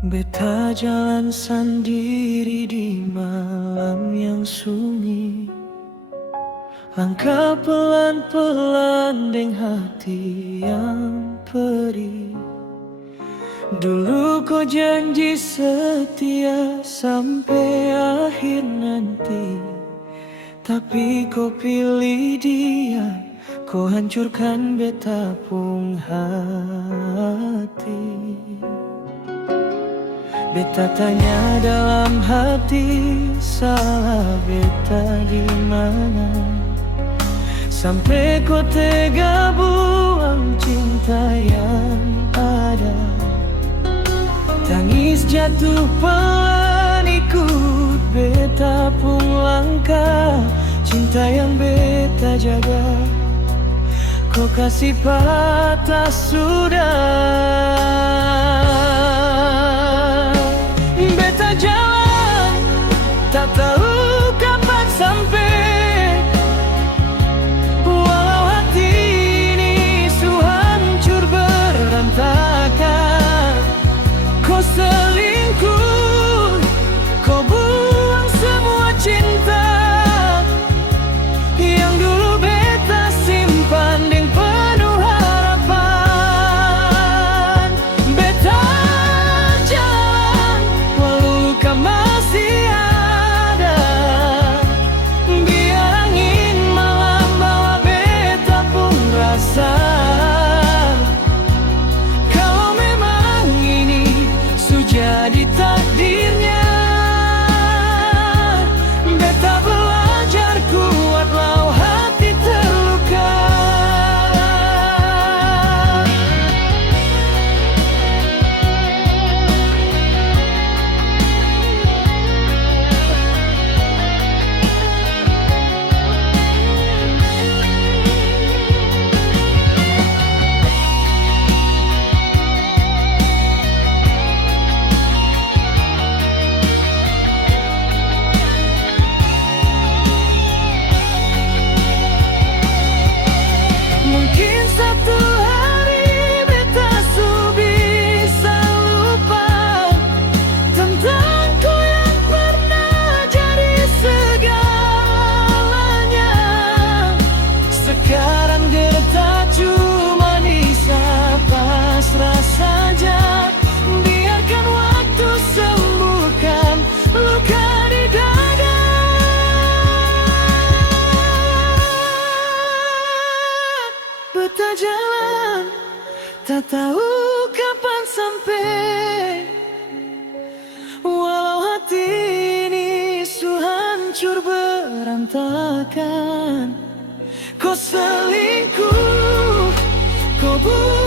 Beta jalan sendiri di malam yang sunyi, langkah pelan-pelan deng hati yang perih. Dulu kau janji setia sampai akhir nanti, tapi kau pilih dia, kau hancurkan beta pung hati. Beta tanya dalam hati, salah beta di mana? Sampai kau tega buang cinta yang ada. Tangis jatuh pelan ikut beta pung langkah. Cinta yang beta jaga, kau kasih patah sudah. Beta jalan, tak tahu kapan sampai. Walau hati ini su hancur berantakan. Kau selingkuh, kau buang semua cinta yang dulu beta simpan deng penuh harapan. Beta jalan, walau luka masih ada. Biar angin malam bawa beta pun rasa. Kalau memang ini jadi takdirnya, beta belajar kuat walau hati terluka. Mungkin satu hari beta su bisa lupa tentang kau yang pernah jadi segalanya. Sekarang beta cuma bisa pasrah saja. Biarkan waktu sembuhkan luka di dada. Beta jalan, tak tahu kapan sampai. Walau hati ini su hancur berantakan. Kau selingkuh, kau buang